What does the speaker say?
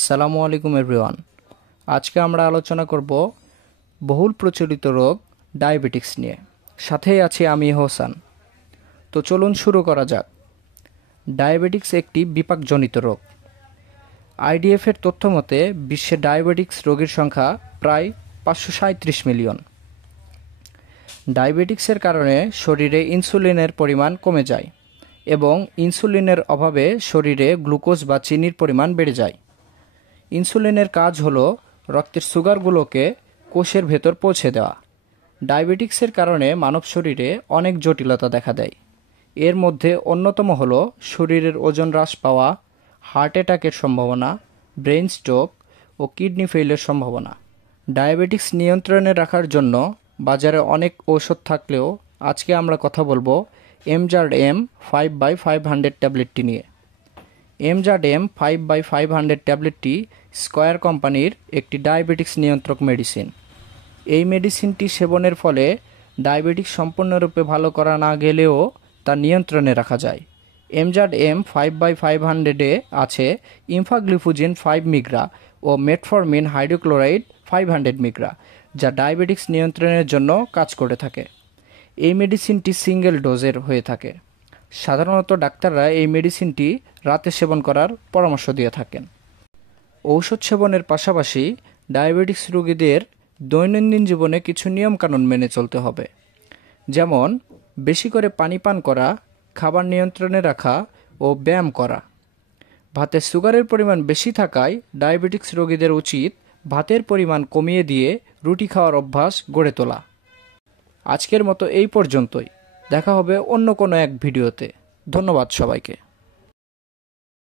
আসসালামু আলাইকুম এভরিওয়ান। আজকে আমরা আলোচনা করব বহুল প্রচলিত রোগ ডায়াবেটিক্স নিয়ে। সাথেই আছি আমি হোসেন। তো চলুন শুরু করা যাক। ডায়াবেটিক্স একটি বিপাকজনিত রোগ। আইডিএফ-এর তথ্য মতে বিশ্বে ডায়াবেটিক্স রোগীর সংখ্যা প্রায় 537 মিলিয়ন। ডায়াবেটিক্সের কারণে শরীরে ইনসুলিনের পরিমাণ কমে যায় এবং ইনসুলিনের অভাবে শরীরে গ্লুকোজ বা চিনির পরিমাণ বেড়ে যায়। ইনসুলিনের কাজ হলো রক্তের সুগারগুলোকে কোষের ভেতর পৌঁছে দেওয়া। ডায়াবেটিক্সের কারণে মানব শরীরে অনেক জটিলতা দেখা দেয়। এর মধ্যে অন্যতম হলো শরীরের ওজন হ্রাস পাওয়া, হার্ট অ্যাটাকের সম্ভাবনা, ব্রেন স্ট্রোক ও কিডনি ফেইলের সম্ভাবনা। ডায়াবেটিক্স নিয়ন্ত্রণে রাখার জন্য বাজারে অনেক ঔষধ থাকলেও আজকে আমরা কথা বলবো এমজারএম 5/500 ট্যাবলেটটি নিয়ে। এমজারএম 5/500 ট্যাবলেটটি স্কয়ার কোম্পানির একটি ডায়াবেটিক্স নিয়ন্ত্রক মেডিসিন। এই মেডিসিনটি সেবনের ফলে ডায়াবেটিক্স সম্পূর্ণরূপে ভালো করা না গেলেও তা নিয়ন্ত্রণে রাখা যায়। এমজারএম 5/500-এ আছে ইমফাগ্লিফুজিন 5 মিগ্রা ও মেটফরমিন হাইড্রোক্লোরাইড 500 মিগ্রা, যা ডায়াবেটিক্স নিয়ন্ত্রণের জন্য কাজ করে থাকে। এই মেডিসিনটি সিঙ্গেল ডোজের হয়ে থাকে। সাধারণত ডাক্তাররা এই মেডিসিনটি রাতে সেবন করার পরামর্শ দিয়ে থাকেন। ঔষধ সেবনের পাশাপাশি ডায়াবেটিক্স রোগীদের দৈনন্দিন জীবনে কিছু নিয়মকানুন মেনে চলতে হবে, যেমন বেশি করে পানি পান করা, খাবার নিয়ন্ত্রণে রাখা ও ব্যায়াম করা। ভাতে সুগারের পরিমাণ বেশি থাকায় ডায়াবেটিক্স রোগীদের উচিত ভাতের পরিমাণ কমিয়ে দিয়ে রুটি খাওয়ার অভ্যাস গড়ে তোলা। আজকের মতো এই পর্যন্তই। দেখা হবে অন্য কোনো এক ভিডিওতে। ধন্যবাদ সবাইকে।